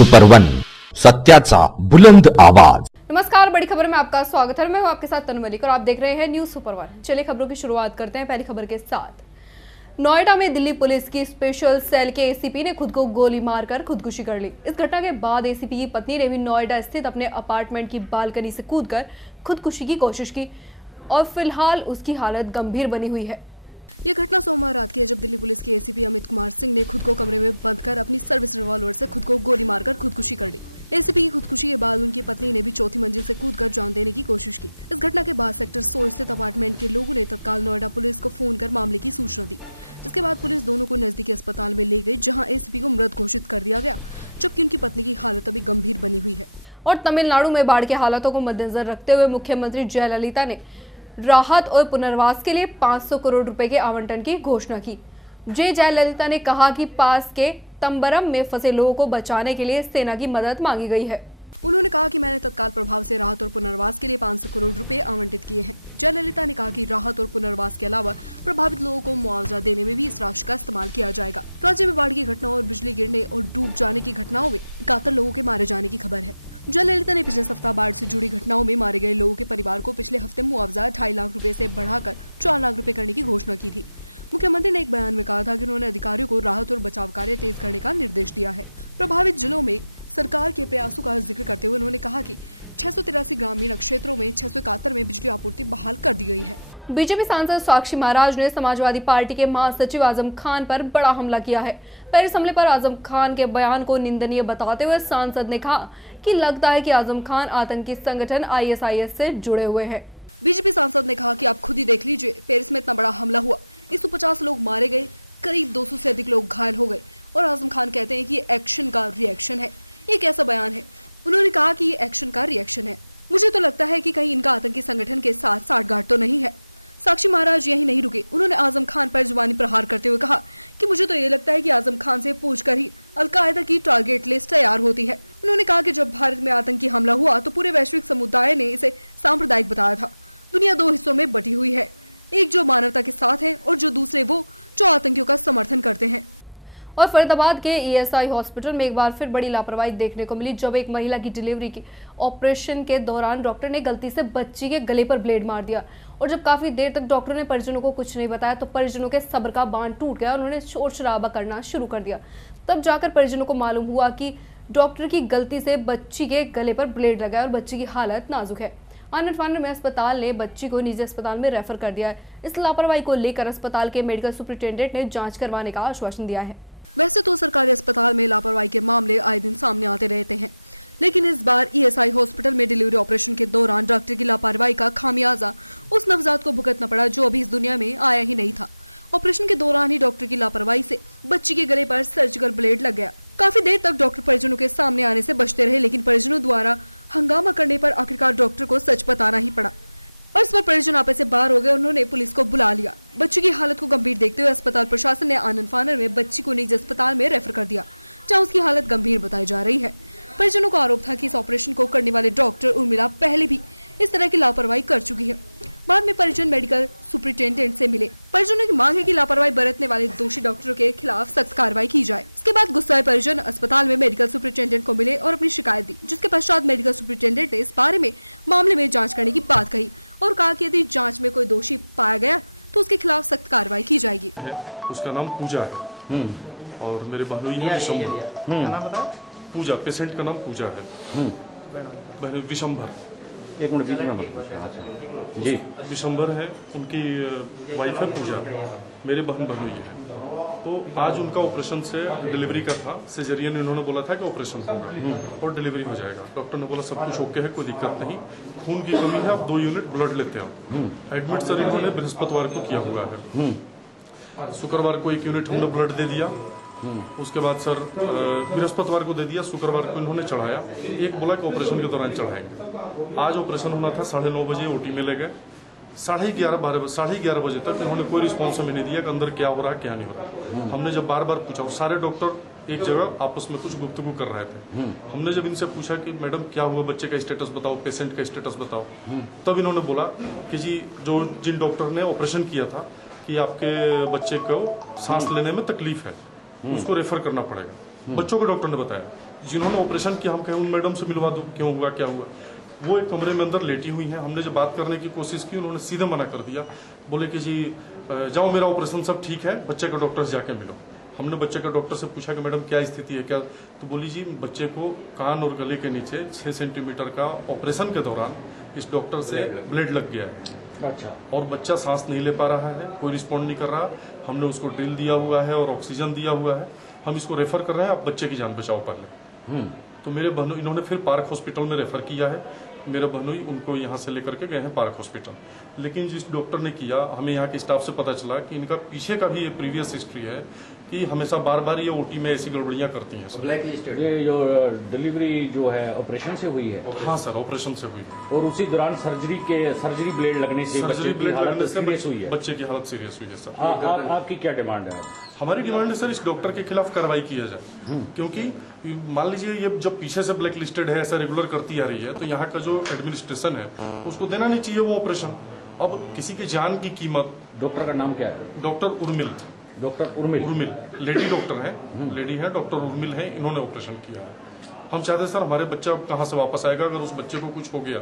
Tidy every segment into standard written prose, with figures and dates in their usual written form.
Super one, सत्याचा बुलंद आवाज। नमस्कार, बड़ी खबर में आपका स्वागत है। मैं हूं आपके साथ तनु मलिक और आप देख रहे हैं न्यूज सुपर वन। चलिए खबरों की शुरुआत करते हैं पहली खबर के साथ। नोएडा में दिल्ली पुलिस की स्पेशल सेल के एसीपी ने खुद को गोली मारकर खुदकुशी कर ली। इस घटना के बाद एसीपी की पत्नी ने भी नोएडा स्थित अपने अपार्टमेंट की बालकनी से कूदकर खुदकुशी की कोशिश की और फिलहाल उसकी हालत गंभीर बनी हुई है। यह घटना सोमवार रात की है, जब दिल्ली पुलिस के एसीपी अमित कुमार सिंह ने खुद को कमरे में बंद कर अपनी सर्विस रिवॉल्वर से खुद को गोली मारकर खुदकुशी कर ली। एसीपी की खुदकुशी के बाद उनकी पत्नी ने भी चौथी मंजिल से कूदकर जान देने की कोशिश की। इस घटना के बाद सेक्टर 100 स्थित अपार्टमेंट के लोगों ने तत्काल नोएडा पुलिस को फोन कर मामले की सूचना दी, जिसके बाद पुलिस दोनों को नजदीकी अस्पताल में ले गई, जहां एसीपी को मृत घोषित कर दिया गया, जबकि उनकी पत्नी की हालत अभी गंभीर बनी हुई है। और तमिलनाडु में बाढ़ के हालातों को मद्देनजर रखते हुए मुख्यमंत्री जयललिता ने राहत और पुनर्वास के लिए 500 करोड़ रुपए के आवंटन की घोषणा की। जयललिता ने कहा कि पास के तंबरम में फंसे लोगों को बचाने के लिए सेना की मदद मांगी गई है। उन्होंने कहा कि मैंने तत्काल प्रभाव से राहत और पुनर्वास के लिए 500 करोड़ रुपए आवंटित किए हैं। जयललिता ने कहा कि राहत और पुनर्वास के अलावा प्रभावित लोगों को मुआवजा देने में भी इस राशि का इस्तेमाल किया जाएगा। राज्य में बाढ़ की घटनाओं और बिजली गिरने और डूब जाने की घटनाओं में 71 लोगों के मारे जाने की खबर है। जयललिता ने पिछले सप्ताह बाढ़ से जुड़ी घटनाओं में मारे गए लोगों के परिवार को पिछले हफ्ते मुआवजा 2.5 लाख रुपए से बढ़ाकर 4 लाख रुपए करने की घोषणा की थी। मुख्यमंत्री ने एक बयान में कहा था कि उन्होंने अधिकारियों को राहत और बचाव कार्य तेज करने का निर्देश दिया है। प्रभावित जिलों में सरकार के प्रयासों का जिक्र करते हुए उन्होंने कहा कि 683 ग्रामीण क्षेत्रों में 671 में बिजली आपूर्ति बहाल कर दी गई है। बीजेपी सांसद साक्षी महाराज ने समाजवादी पार्टी के महासचिव आजम खान पर बड़ा हमला किया है। पेरिस हमले पर आजम खान के बयान को निंदनीय बताते हुए सांसद ने कहा कि लगता है कि आजम खान आतंकी संगठन ISIS से जुड़े हुए हैं। बीजेपी सांसद ने कहा कि आप खुद ही देख लीजिए, पेरिस में इतना बड़ा हमला हुआ, 150 लोग मारे गए, करीब 200 से अधिक लोग घायल हो गए, और आजम खान कहते हैं कि ये एक्शन का रिएक्शन है। ये कैसा बयान है? उन्होंने कहा कि ये एक्शन का रिएक्शन है। मुझे तो लगता है कि कहीं इनका आतंकी संगठन के साथ साठगांठ तो नहीं है। साक्षी महाराज यही नहीं रुके, उन्होंने आजम खान पर जुबानी प्रहार करते हुए कहा कि मुझे तो ये लगता है कि आजम खान से पूछकर ही अलकायदा की टारगेट लिस्ट तैयार होती है। उन्होंने कहा कि जब भारत में आतंकी हमला हुआ तो पूरे वैश्विक समुदाय ने इसे सांप्रदायिक बताया था। दुनिया 2 हिस्सों में बटी हुई है, एक जो मानवता के साथ है और जो दूसरे वो जो आतंकियों का समर्थन करते हैं। और फरीदाबाद के ESI हॉस्पिटल में एक बार फिर बड़ी लापरवाही देखने को मिली, जब एक महिला की डिलीवरी की ऑपरेशन के दौरान डॉक्टर ने गलती से बच्ची के गले पर ब्लेड मार दिया, और जब काफी देर तक डॉक्टर ने परिजनों को कुछ नहीं बताया तो परिजनों के सब्र का बांध टूट गया। उन्होंने शोर शराबा करना शुरू कर दिया। तब जाकर परिजनों को मालूम हुआ कि डॉक्टर की गलती से बच्ची के गले पर ब्लेड लगा और बच्ची की हालत नाजुक है। आनंद फानर में अस्पताल ने बच्ची को निजी अस्पताल में रेफर कर दिया है। इस लापरवाही को लेकर अस्पताल के मेडिकल सुपरिटेंडेंट ने जांच करवाने का आश्वासन दिया है। वैसे तो सरकारी अस्पताल में लापरवाही के मामले आए दिन सामने आते रहते हैं, लेकिन इस बार ESI हॉस्पिटल में डिलीवरी ऑपरेशन के दौरान डॉक्टर की लापरवाही का खामियाजा उस नवजात को भुगतना पड़ा जो अभी इस दुनिया में आया ही नहीं था। ऑपरेशन के दौरान ही डॉक्टर की लापरवाही से बच्ची के गले पर सर्जिकल ब्लेड लग गया। काफी देर तक डॉक्टर परिजनों के सामने आने से बचते रहे, लेकिन परिजनों द्वारा हंगामा करने पर आखिरकार डॉक्टर को सच बताना ही पड़ा और इस पर परिजन आपस से बाहर हो गए। उन्होंने पुलिस को बुला लिया। बच्ची की हालत को गंभीर देखते हुए अस्पताल प्रशासन ने आनंद फानर में बच्ची को निजी अस्पताल में रेफर कर दिया, जहां उसकी हालत गंभीर बताई जा रही है। परिजनों का आरोप था कि इस ऑपरेशन को करने वाले डॉक्टर उर्मिला पहले भी इस तरह की लापरवाही कर चुकी है। बाद में परिजन मेडिकल सुपरिटेंडेंट से मिले। परिजनों की मांग है कि लापरवाही बरतने वाले दोषी डॉक्टरों के खिलाफ सख्त कार्रवाई की जाए। इसके बाद गुस्साए परिजन अस्पताल में मेडिकल सुपरिटेंडेंट को मिले और अपनी शिकायत दी, जिसके पश्चात मेडिकल सुपरिटेंडेंट ने इस बारे में मामले में जांच करने की बात कही और कहा कि यदि जांच में कोई दोषी पाया गया तो उसके खिलाफ सख्त कार्रवाई की जाएगी। उसका नाम पूजा है और मेरे बहनोई है विशंभर। पूजा, पेशेंट का नाम पूजा है। बहन विशंभर, एक मिनट बीच में मत जी। विशंभर है, उनकी वाइफ है पूजा, मेरे बहन बहनोई है। तो आज उनका ऑपरेशन से डिलीवरी का था, सिजेरियन इन्होंने बोला था कि ऑपरेशन होगा और डिलीवरी हो जाएगा। डॉक्टर ने बोला सब कुछ ओके है, कोई दिक्कत नहीं, खून की कमी है, आप 2 यूनिट ब्लड लेते हो। एडमिट सर इन्होंने बृहस्पतिवार को किया हुआ है। शुक्रवार को 1 यूनिट हमने ब्लड दे दिया। उसके बाद सर बृहस्पतिवार को दे दिया, शुक्रवार को इन्होंने चढ़ाया। एक बोला कि ऑपरेशन के दौरान चढ़ाएंगे। आज ऑपरेशन होना था, 9:30 बजे OT में ले गए। 11:30 बजे तक इन्होंने कोई रिस्पॉन्स हमें नहीं दिया कि अंदर क्या हो रहा है क्या नहीं हो रहा। हमने जब बार बार पूछा, और सारे डॉक्टर एक जगह आपस में कुछ गुफ्तगू कर रहे थे। हमने जब इनसे पूछा कि मैडम क्या हुआ, बच्चे का स्टेटस बताओ, पेशेंट का स्टेटस बताओ, तब इन्होंने बोला कि जी जिन डॉक्टर ने ऑपरेशन किया था कि आपके बच्चे को सांस लेने में तकलीफ है, उसको रेफर करना पड़ेगा। बच्चों के डॉक्टर ने बताया। जिन्होंने ऑपरेशन किया हम कहें उन मैडम से मिलवा दो, क्यों हुआ क्या हुआ। वो एक कमरे में अंदर लेटी हुई हैं। हमने जब बात करने की कोशिश की उन्होंने सीधे मना कर दिया, बोले कि जी जाओ मेरा ऑपरेशन सब ठीक है, बच्चे का डॉक्टर से जाके मिलो। हमने बच्चे का डॉक्टर से पूछा कि मैडम क्या स्थिति है क्या, तो बोली जी बच्चे को कान और गले के नीचे 6 सेंटीमीटर का ऑपरेशन के दौरान इस डॉक्टर से ब्लेड लग गया है। अच्छा। और बच्चा सांस नहीं ले पा रहा है, कोई रिस्पॉन्ड नहीं कर रहा। हमने उसको ड्रिल दिया हुआ है और ऑक्सीजन दिया हुआ है, हम इसको रेफर कर रहे हैं, आप बच्चे की जान बचाओ पहले। तो मेरे बहनोई इन्होंने फिर पार्क हॉस्पिटल में रेफर किया है। मेरे बहनोई उनको यहाँ से लेकर के गए हैं पार्क हॉस्पिटल। लेकिन जिस डॉक्टर ने किया, हमें यहाँ के स्टाफ से पता चला कि इनका पीछे का भी ये प्रीवियस हिस्ट्री है कि हमेशा बार बार ये ओटी में ऐसी गड़बड़ियाँ करती हैं सर। ये जो डिलीवरी जो है ऑपरेशन से हुई है? हाँ सर, ऑपरेशन से हुई। और उसी दौरान सर्जरी ब्लेड लगने से बच्चे की हालत सीरियस हुई है? बच्चे की हालत सीरियस हुई है सर। आपकी क्या डिमांड है? हमारी डिमांड है सर इस डॉक्टर के खिलाफ कार्रवाई किया जाए, क्योंकि मान लीजिए ये जब पीछे से ब्लैक लिस्टेड है, ऐसा रेगुलर करती आ रही है, तो यहाँ का जो एडमिनिस्ट्रेशन है उसको देना नहीं चाहिए वो ऑपरेशन। अब किसी की जान की कीमत। डॉक्टर का नाम क्या है? Doctor Urmil. Doctor Urmil? Urmil lady doctor है, लेडी है, डॉक्टर उर्मिल है, इन्होंने ऑपरेशन किया है। हम चाहते हैं सर हमारे बच्चा कहाँ से वापस आएगा, अगर उस बच्चे को कुछ हो गया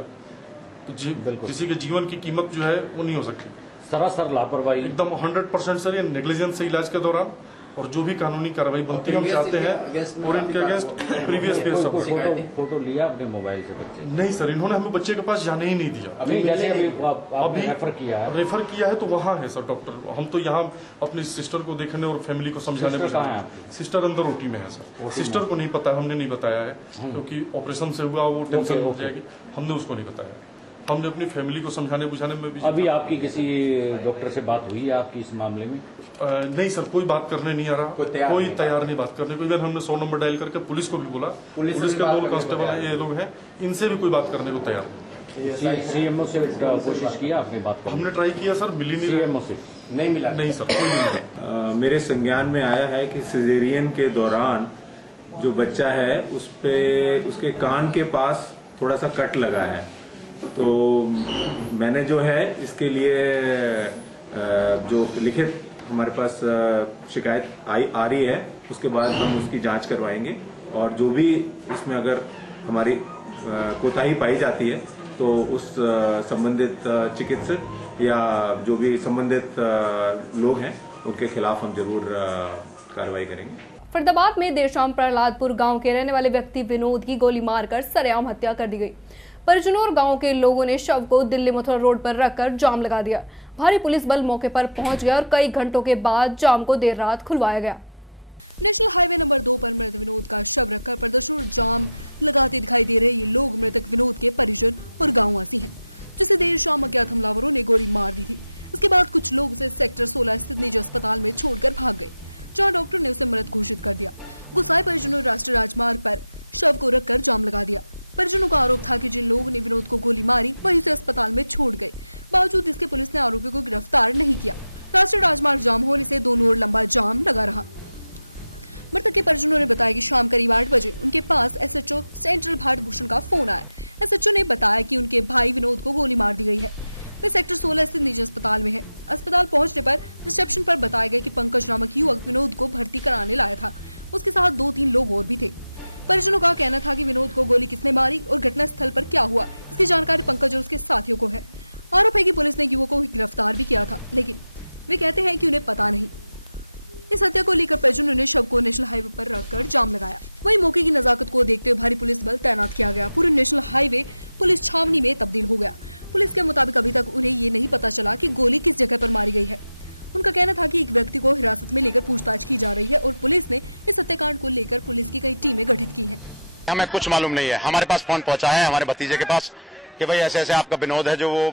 तो किसी के जीवन की कीमत जो है वो नहीं हो सकती। सरासर लापरवाही, एकदम 100% सर, ये नेग्लिजेंस से इलाज के दौरान, और जो भी कानूनी कार्रवाई बनती है हम चाहते हैं। और इनके अगेंस्ट प्रीवियस केस सब फोटो लिया अपने मोबाइल से बच्चे? नहीं सर, इन्होंने हमें बच्चे के पास जाने ही नहीं दिया। अभी रेफर किया है तो वहाँ है सर डॉक्टर। हम तो यहाँ अपनी सिस्टर को देखने और फैमिली को समझाने में। सिस्टर अंदर ओटी में है सर। सिस्टर को नहीं पता, हमने नहीं बताया है, क्योंकि ऑपरेशन से हुआ वो टेंशन हो जाएगी, हमने उसको नहीं बताया। हमने अपनी फैमिली को समझाने बुझाने में भी। अभी आपकी किसी डॉक्टर से बात हुई है आपकी इस मामले में? नहीं सर, कोई बात करने नहीं आ रहा, कोई तैयार नहीं बात करने को। इवन हमने 100 नंबर डायल करके पुलिस को भी बोला, पुलिस के 2 कांस्टेबल ये लोग हैं, इनसे भी कोई बात करने को तैयार नहीं। सीएमओ से कोशिश किया आपने बात करने? हमने ट्राई किया सर, मिली नहीं। सीएमओ से नहीं मिला? नहीं सर, कोई नहीं मिला। मेरे संज्ञान में आया है कि सिजेरियन के दौरान जो बच्चा है उस पे उसके कान के पास थोड़ा सा कट लगा है। तो मैंने जो है इसके लिए जो लिखित हमारे पास शिकायत आ रही है, उसके बाद हम उसकी जांच करवाएंगे, और जो भी इसमें अगर हमारी कोताही पाई जाती है तो उस संबंधित चिकित्सक या जो भी संबंधित लोग हैं उनके खिलाफ हम जरूर कार्रवाई करेंगे। फरीदाबाद में देर शाम प्रहलादपुर गांव के रहने वाले व्यक्ति विनोद की गोली मारकर सरेआम हत्या कर दी गई। परिजनों और गांव के लोगों ने शव को दिल्ली मथुरा रोड पर रखकर जाम लगा दिया। भारी पुलिस बल मौके पर पहुंच गया और कई घंटों के बाद जाम को देर रात खुलवाया गया। नेशनल हाईवे नंबर 2 पर मृत विनोद का शव रखकर प्रदर्शन और जाम लगाते दिखाई दे रहे ये लोग मृतक विनोद के परिजन और गांववासी हैं, जिसे देर शाम अज्ञात हमलावरों ने गोली मार दी थी। इसके बाद कुछ लोग उसे सेक्टर 16 स्थित निजी अस्पताल में छोड़कर भाग गए, जहां डॉक्टर ने उसे मृत घोषित कर दिया। गुस्साए परिजनों ने राष्ट्रीय राजमार्ग पर शव को रखकर जाम लगा दिया। परिजनों का आरोप था कि जिन लोगों ने विनोद को गोली मारी वही उसे अस्पताल में छोड़ गए। बावजूद इसके पुलिस ने आरोपी को गिरफ्तार नहीं किया। राष्ट्रीय राजमार्ग जाम होने से 2 ओर लंबा जाम लगा रहा। मृतक के परिजनों ने बताया कि शाम करीब 8 बजे उनके पास एसएचओ सेंट्रल भारत भूषण का फोन आया। एसएचओ ने बताया कि उनके भाई विनोद को गोली मार दी गई है। वे सेक्टर 16 स्थित निजी अस्पताल में है। अस्पताल पहुंचने पर रिसेप्शन पर बताया गया कि पंकज नामक युवक विनोद को भर्ती कराने लाया था। उसके साथ 2-3 लोग और भी थे। परिजनों का कहना था कि विनोद को गोली किसने मारी और घटना स्थल पर क्या हुआ, इसकी जानकारी पंकज और उसके साथियों को है। आरोप है कि पुलिस ने युवक को गिरफ्तार भी किया था, लेकिन वे कहते हैं कि उन्हें पता नहीं। इस हत्या को लेकर परिजनों ने शव को नेशनल हाईवे पर रखकर जाम लगाया। वहीं मौके की नजाकत को देखते हुए भारी पुलिस बल तैनात किया गया। पूरे नेशनल हाईवे पुलिस छावनी में तब्दील हो गया। पुलिस के मुताबिक अभी तक उन्हें ये नहीं पता चला कि गोली किस जगह पर मारी गई है। उनका कहना था कि एक व्यक्ति को हिरासत में लेकर पूछताछ की जा रही है और पुलिस ने इस हत्याकांड को लेकर पुलिस की कई टीमें गठित की हैं। हमें कुछ मालूम नहीं है। हमारे पास फोन पहुंचा है हमारे भतीजे के पास कि भाई ऐसे ऐसे आपका विनोद है जो वो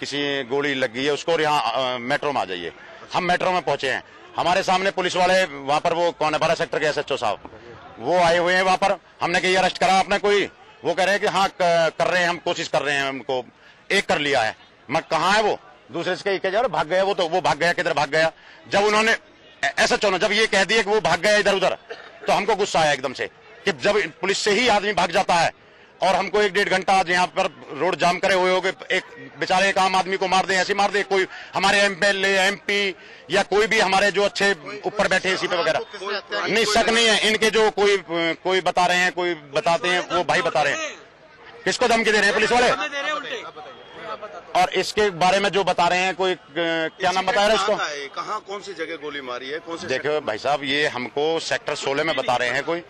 किसी गोली लग गई है उसको, और यहाँ मेट्रो में आ जाइए। हम मेट्रो में पहुंचे हैं। हमारे सामने पुलिस वाले वहाँ पर, वो कौन है 12 सेक्टर के एसएचओ साहब, वो आए हुए हैं वहाँ पर। हमने कहा अरेस्ट करा आपने कोई? वो कह रहे हैं कि हाँ कर रहे हैं, हम कोशिश कर रहे हैं, हमको एक कर लिया है। मैं कहाँ है वो? दूसरे से कह जा भाग गया। वो भाग गया, किधर भाग गया? जब उन्होंने एसएचओ ने जब ये कह दिया कि वो भाग गया इधर उधर, तो हमको गुस्सा आया एकदम से कि जब पुलिस से ही आदमी भाग जाता है और हमको 1-1.5 घंटा आज यहाँ पर रोड जाम करे हुए हो गए। एक बेचारे एक आम आदमी को मार दे, ऐसे मार दे। कोई हमारे एमएलए एमपी या कोई भी हमारे जो अच्छे ऊपर बैठे इसी पे वगैरह नहीं, शक नहीं है इनके। जो कोई बता रहे हैं, कोई बताते हैं, वो भाई बता रहे हैं। किसको धमकी दे रहे हैं पुलिस वाले? और इसके बारे में जो बता रहे हैं, कोई क्या नाम बताया इसको, कहाँ कौन सी जगह गोली मारी है, कौन से? देखो भाई साहब, ये हमको सेक्टर 16 में बता रहे हैं।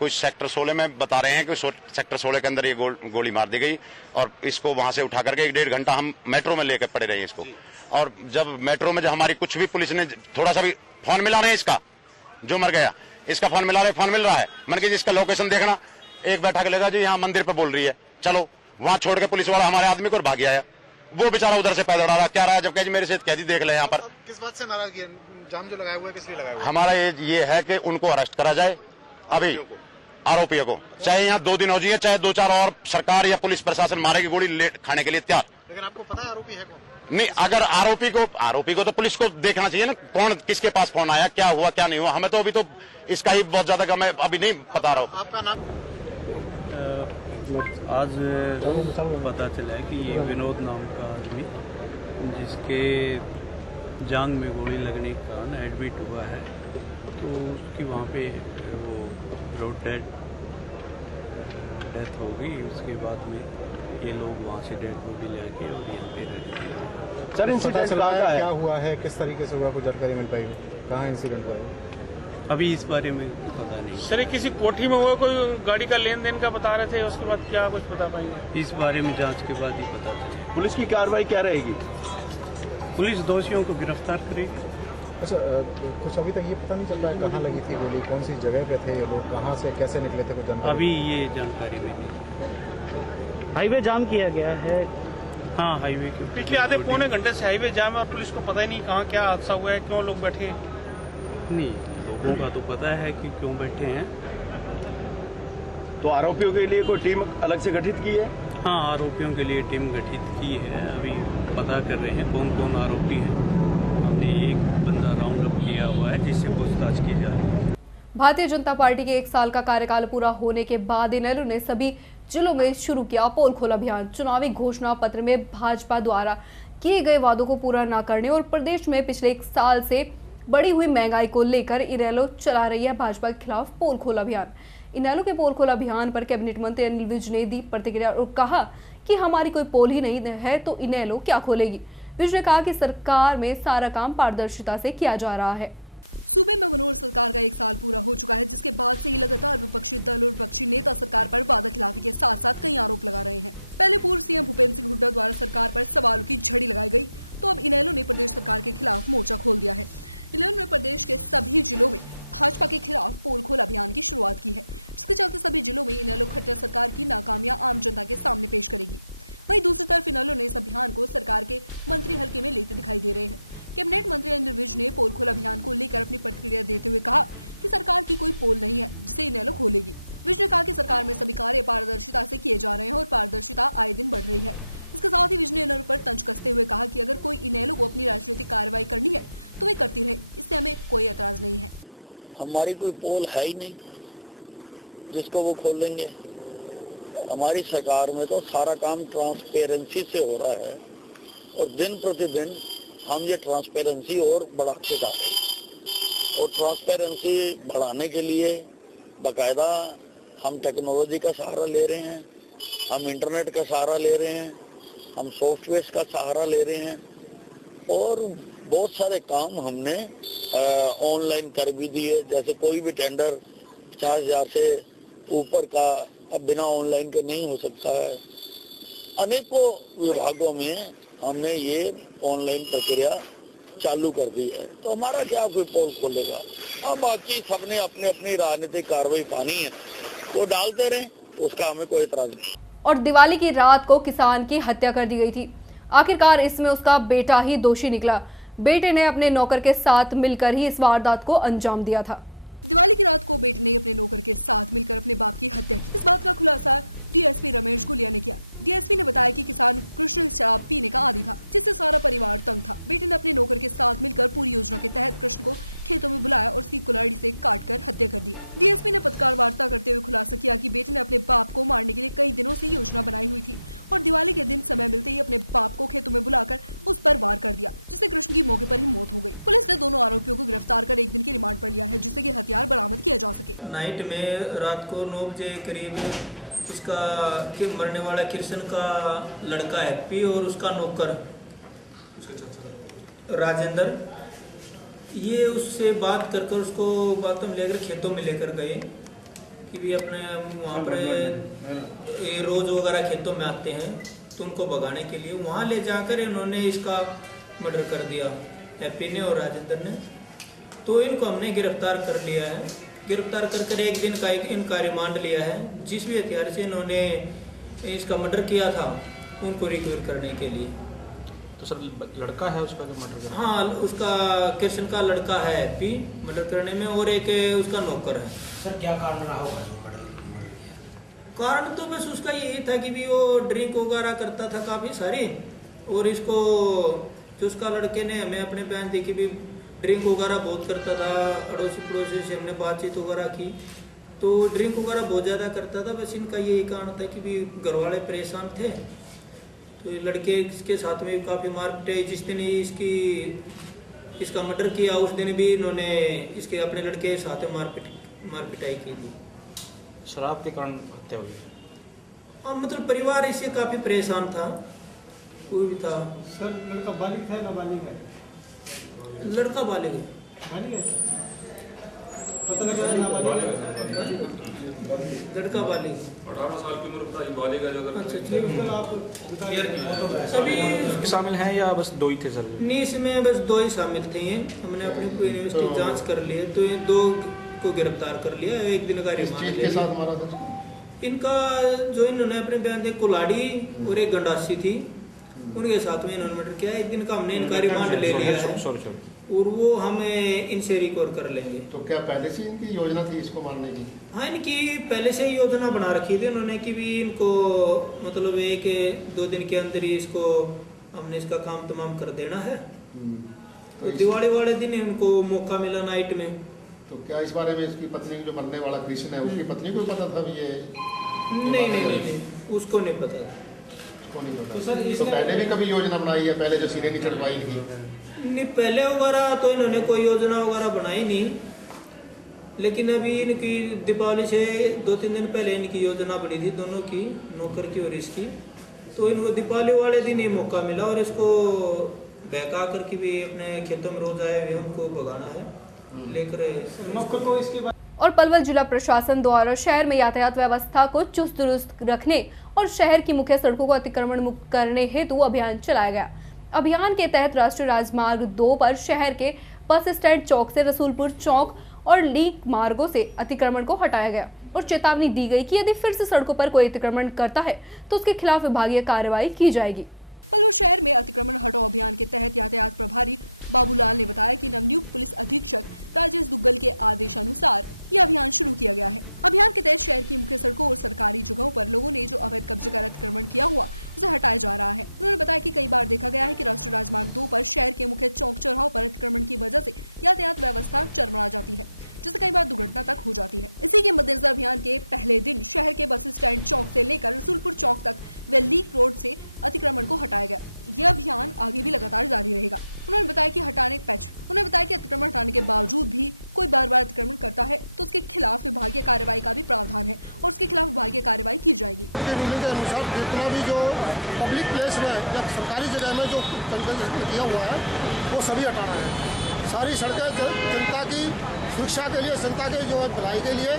कोई सेक्टर 16 में बता रहे हैं कि सेक्टर 16 के अंदर ये गोली मार दी गई और इसको वहां से उठा करके 1-1.5 घंटा हम मेट्रो में लेकर पड़े रहे इसको। और जब मेट्रो में जब हमारी कुछ भी पुलिस ने थोड़ा सा भी फोन मिला रहे इसका, जो मर गया इसका फोन मिला रहे, फोन मिल रहा है, मन के जिसका लोकेशन देखना, एक बैठा के लेगा जी यहाँ मंदिर पे बोल रही है, चलो वहां छोड़ के पुलिस वाला हमारे आदमी को भाग आया। वो बेचारा उधर से पैदल रहा क्या रहा है, जब कह जी मेरे से कह दी देख ले यहाँ पर। किस बात से नाराजगी है? जाम जो लगाया हुआ है किस लिए लगाया हुआ है? हमारा ये है कि उनको अरेस्ट करा जाए अभी, आरोपियों को, चाहे यहाँ 2 दिन हो जाए, चाहे 2-4 और सरकार या पुलिस प्रशासन मारेगी गोली खाने के लिए तैयार। लेकिन आपको पता है आरोपी है कौन? नहीं, अगर आरोपी को तो पुलिस को देखना चाहिए ना, कौन किसके पास फोन आया, क्या हुआ क्या नहीं हुआ। हमें तो अभी तो इसका ही बहुत ज्यादा मैं अभी नहीं बता रहा हूँ। आपका नाम? आज पता चला है कि ये विनोद नाम का आदमी, जिसके जांघ में गोली लगने के कारण एडमिट हुआ है, तो उसकी वहाँ पे वो रोड डेथ हो गई। उसके बाद में ये लोग वहाँ से डेड बॉडी लेके और यहाँ पे रह। सर इंसिडेंट क्या हुआ है, किस तरीके से हुआ, कुछ जानकारी मिल पाई? कहाँ इंसिडेंट हुआ है? अभी इस बारे में पता नहीं। सर किसी कोठी में हुआ, कोई गाड़ी का लेन देन का बता रहे थे, उसके बाद क्या कुछ बता पाएंगे? इस बारे में जांच के बाद ही पता चलेगा। पुलिस की कार्रवाई क्या रहेगी? पुलिस दोषियों को गिरफ्तार करेगी। अच्छा, कुछ अभी तक ये पता नहीं चल रहा है कहाँ लगी थी गोली, कौन सी जगह पे थे ये लोग, कहाँ से कैसे निकले थे, कुछ जानकारी? अभी ये जानकारी में नहीं। हाईवे जाम किया गया है। हाँ, हाईवे के पिछले आधे पौने घंटे से हाईवे जाम है और पुलिस को पता ही नहीं कहाँ क्या हादसा हुआ है, क्यों लोग बैठे। नहीं, लोगों का तो पता है कि क्यों बैठे हैं। तो आरोपियों के लिए कोई टीम अलग से गठित की है? हाँ, आरोपियों के लिए टीम गठित की है। अभी पता कर रहे हैं कौन कौन आरोपी हैं। हमने एक बंदा राउंड अप किया हुआ है जिससे पूछताछ की जा रही है। भारतीय जनता पार्टी के 1 साल का कार्यकाल पूरा होने के बाद इनेलो ने सभी जिलों में शुरू किया पोल खोल अभियान। चुनावी घोषणा पत्र में भाजपा द्वारा किए गए वादों को पूरा न करने और प्रदेश में पिछले 1 साल से बढ़ी हुई महंगाई को लेकर इनेलो चला रही है भाजपा के खिलाफ पोल खोल अभियान। इनेलो के पोल खोल अभियान पर कैबिनेट मंत्री अनिल विज ने दी प्रतिक्रिया और कहा कि हमारी कोई पोल ही नहीं है तो इनेलो क्या खोलेगी। विज ने कहा कि सरकार में सारा काम पारदर्शिता से किया जा रहा है। सूबे में मनोहर सरकार का 1 साल पूरा हो चुका है, जिसके बाद से ही लगातार विपक्षी दल और विपक्षी नेता सरकार पर वादा खिलाफी के साथ साथ कई आरोप लगा रहे हैं। पहले पूर्व सीएम भूपेंद्र सिंह हुड्डा द्वारा सरकार पर सवालों की झड़ी लगाई गई, तो अब इनेलो ने प्रदेश सरकार के खिलाफ मोर्चा खोल दिया है। इनेलो ने प्रदेश के सभी जिलों में भाजपा के खिलाफ पोल खोल अभियान की शुरुआत की है, जिसके चलते सभी जिलों में इनेलो खट्टर सरकार की नाकामियां आम जनता के सामने पेश करेगी। वहीं दूसरी तरफ इनेलो ने इस अभियान को सरकार के मंत्री हल्के में लेते दिखाई दे रहे हैं। कैबिनेट मंत्री अनिल विज ने पोल खोल अभियान को लेकर अपनी प्रतिक्रिया देते हुए कहा कि सरकार की कोई पोल नहीं है जिसे इनेलो खोलेगी। विज ने कहा कि सरकार में सभी कार्य पारदर्शिता से किए जा रहे हैं और पारदर्शिता आए दिन बढ़ रही है। इसके साथ ही विज ने इनेलो पर तंज कसते हुए कहा कि अगर कोई इनेलो को अपनी राजनीतिक कार्रवाई करनी है तो वे करती रहे, इससे हमें कोई एतराज नहीं है। हमारी कोई पोल है ही नहीं जिसको वो खोल लेंगे। हमारी सरकार में तो सारा काम ट्रांसपेरेंसी से हो रहा है और दिन प्रतिदिन हम ये ट्रांसपेरेंसी और बढ़ाते जा रहे हैं। और ट्रांसपेरेंसी बढ़ाने के लिए बाकायदा हम टेक्नोलॉजी का सहारा ले रहे हैं, हम इंटरनेट का सहारा ले रहे हैं, हम सॉफ्टवेयर का सहारा ले रहे हैं और बहुत सारे काम हमने ऑनलाइन कर भी दिए। जैसे कोई भी टेंडर 50,000 से ऊपर का अब बिना ऑनलाइन के नहीं हो सकता है। अनेकों विभागों में हमने ये ऑनलाइन प्रक्रिया चालू कर दी है, तो हमारा क्या कोई पोल खोलेगा। अब बाकी सबने अपनी अपनी राजनीतिक कार्रवाई पानी है वो डालते रहे, तो उसका हमें कोई एतराज नहीं। और दिवाली की रात को किसान की हत्या कर दी गई थी। आखिरकार इसमें उसका बेटा ही दोषी निकला। बेटे ने अपने नौकर के साथ मिलकर ही इस वारदात को अंजाम दिया था। दिवाली की रात को बेटे ने अपने नौकर के साथ मिलकर अपने बाप की हत्या की। इस बात का खुलासा डीएसपी रमेश गुलिया ने किया। डीएसपी ने बताया कि किसान कृष्ण शराब पीने का आदी था, जिससे सारा परिवार तंग था। बेटे ने अपने नौकर के साथ मिलकर पूरी योजना के तहत कृष्ण को खेतों में बुलाया और उसकी कुल्हाड़ी से काटकर हत्या कर दी। डीएसपी ने पत्रकार वार्ता करते हुए खुलासा किया कि बेटे ने अपने बाप को मारने के लिए कई दिनों से योजना बनाई हुई थी और दिवाली के दिन समय मिलते ही अपने बाप को खेतों में बुलाकर उस पर वार कर दिया, जिससे कृष्ण की मौके पर ही मौत हो गई। पुलिस ने दोनों आरोपियों को गिरफ्तार कर 1 दिन की रिमांड पर लिया है, जिससे कि हथियार बरामद किया जा सके। नाइट में रात को 9 बजे करीब उसका मरने वाला कृष्ण का लड़का हैप्पी और उसका नौकर राजेंद्र, ये उससे बात कर उसको बातों में लेकर खेतों में लेकर गए कि भी अपने वहाँ पर ये रोज वगैरह खेतों में आते हैं, तो उनको भगाने के लिए वहाँ ले जाकर इन्होंने इसका मर्डर कर दिया, हैप्पी ने और राजेंद्र ने। तो इनको हमने गिरफ्तार कर लिया है। गिरफ्तार कर 1 दिन का इनका रिमांड लिया है। जिस भी हथियार से इन्होंने इसका मर्डर किया था उनको रिकवर करने के लिए। तो सर लड़का है उसका जो मर्डर किया? हाँ, उसका कृष्ण का लड़का है हैप्पी मर्डर करने में, और एक उसका नौकर है। सर क्या कारण रहा होगा जो कारण तो बस उसका यही था कि भी वो ड्रिंक वगैरह करता था काफ़ी सारी, और इसको जो उसका लड़के ने हमें अपने बयान दी कि भी ड्रिंक वगैरह बहुत करता था। अड़ोसी पड़ोसी से हमने बातचीत वगैरह की तो ड्रिंक वगैरह बहुत ज़्यादा करता था। बस इनका यही कारण था कि भी घर वाले परेशान थे, तो ये लड़के इसके साथ में काफ़ी मारपीट आई। जिस दिन इसका मर्डर किया उस दिन भी इन्होंने इसके अपने लड़के के साथ मारपिटाई की थी। शराब के कारण हत्या हुई? हाँ, मतलब परिवार इससे काफ़ी परेशान था, कोई भी था। सर लड़का बालिग था ना बालिग है? लड़का बालिग है। पता लगा नाबालिग है? लड़का बालिग 18 साल की उम्र बताई, बालिग है जो अगर सभी शामिल हैं या बस 2 ही थे सर? नहीं, इसमें बस 2 ही शामिल थे। हमने अपनी पूरी यूनिवर्सिटी जांच कर ली है, तो ये 2 को गिरफ्तार कर लिया। 1 दिन का रिमांड के साथ मारा था इनका। जो इन्होंने अपने बयान दिए कुल्हाड़ी और एक गंडासी थी, उनके साथ में इन्होंने मर्डर किया। 1 दिन का हमने इनका रिमांड ले लिया है और वो हम इनसे रिकवर कर लेंगे। तो क्या पहले से इनकी योजना थी इसको मारने की? हाँ, इनकी पहले से ही योजना बना रखी थी उन्होंने कि भी इनको मतलब 1-2 दिन के अंदर ही इसको हमने इसका काम तमाम कर देना है। तो दिवाली वाले दिन इनको मौका मिला नाइट में। तो क्या इस बारे में इसकी पत्नी जो मरने वाला कृष्ण है उसकी पत्नी को पता था भी ये? नहीं, उसको नहीं पता। तो सर तो पहले भी कभी योजना बनाई है? पहले जो सिरे नहीं चढ़वाई थी? नहीं, पहले वगैरह तो इन्होंने कोई योजना वगैरह बनाई नहीं, लेकिन अभी इनकी दीपावली से 2-3 दिन पहले इनकी योजना बनी थी दोनों की, नौकर की और इसकी। तो इनको दीपावली वाले दिन ही मौका मिला और इसको बहका कर के भी अपने खेतों में रोज आए हुए हमको भगाना है लेकर को इसके बाद। और पलवल जिला प्रशासन द्वारा शहर में यातायात व्यवस्था को चुस्त दुरुस्त रखने और शहर की मुख्य सड़कों को अतिक्रमण मुक्त करने हेतु अभियान चलाया गया। अभियान के तहत राष्ट्रीय राजमार्ग 2 पर शहर के बस स्टैंड चौक से रसूलपुर चौक और लीक मार्गों से अतिक्रमण को हटाया गया और चेतावनी दी गई कि यदि फिर से सड़कों पर कोई अतिक्रमण करता है तो उसके खिलाफ विभागीय कार्रवाई की जाएगी। पलवल शहर में अतिक्रमण हटाओ अभियान के तहत यातायात प्रभारी बाबूलाल ने बताया कि नवनियुक्त पुलिस अधीक्षक राजेश दुग्गल के आदेशानुसार यह अभियान शुरू किया गया है। अभियान के तहत शहर की मुख्य सड़कों और सरकारी जगहों पर लोगों ने जो अवैध कब्जे कर अतिक्रमण किया हुआ उसे हटाया जा रहा है। उन्होंने बताया कि कई बार देखा गया है कि राष्ट्रीय राजमार्ग 2 पर शहर के मुख्य चौक चौराहों पर अतिक्रमण की वजह से यातायात व्यवस्था चरमरा जाती है, जिससे कई बार दुर्घटना तक हो जाती है। इसी के मद्देनजर अभियान के पहले दिन शहर के बस स्टैंड चौक से लेकर रसूलपुर चौक तक व लीक रोड से अतिक्रमण को हटाया गया। यह अभियान आगे भी लगातार जारी रहेगा। उन्होंने बताया कि अतिक्रमण हटाने के बावजूद भी कोई बार-बार अतिक्रमण करता है तो उसके खिलाफ विभागीय कार्रवाई का भी प्रावधान है और उसके खिलाफ विभागीय कार्रवाई की जाएगी। रूलिंग के अनुसार जितना भी जो पब्लिक प्लेस में या सरकारी जगह में जो किया हुआ है वो सभी हटाना है। सारी सड़कें जनता की सुरक्षा के लिए, जनता के जो है भलाई के लिए,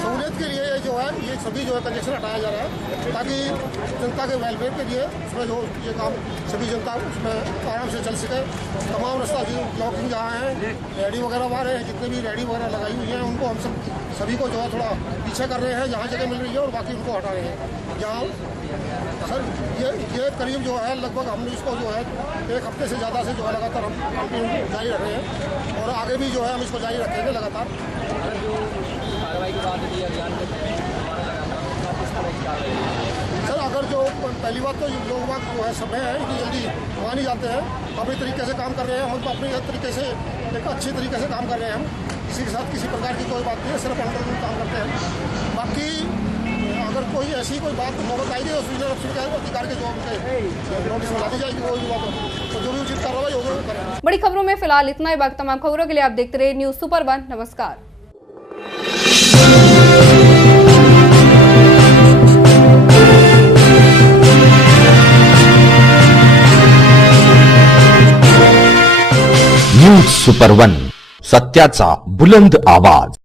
सहूलियत के लिए जो है ये सभी जो है कंजेक्शन हटाया जा रहा है ताकि जनता के वेलफेयर के लिए उसमें जो ये काम सभी जनता उसमें आराम से चल सके। तमाम रास्ता ब्लॉकिंग जहाँ है, रेडी वगैरह वाले हैं, जितने भी रेडी वगैरह लगाई हुई हैं उनको हम सभी को जो है थोड़ा पीछे कर रहे हैं जहाँ जगह मिल रही है और बाकी उनको हटा रहे हैं। जहाँ सर ये करीब जो है लगभग हमने इसको जो है 1 हफ्ते से ज़्यादा से जो है लगातार हम कंटिन्यू जारी रख रहे हैं और आगे भी जो है हम इसको जारी रखेंगे लगातार। सर अगर जो पहली बात तो लोग बात जो है समय है कि जल्दी मान ही जाते हैं, अपने तरीके से काम कर रहे हैं, हम अपने तरीके से एक अच्छी तरीके से काम कर रहे हैं। हम किसी के साथ किसी प्रकार की कोई बात नहीं है, सिर्फ अंडर काम करते हैं। बाकी अगर कोई ऐसी कोई बात नौबत आएगी तो सूचना रक्षण के अधिकार के जो उनके नोटिस मिला दी जाएगी, वो भी बात तो जो भी उचित कार्रवाई होगी वो करेंगे। बड़ी खबरों में फिलहाल इतना ही। बाकी तमाम खबरों के लिए आप देखते रहिए न्यूज़ सुपर 1। नमस्कार। न्यूज सुपर 1, सत्याचा बुलंद आवाज।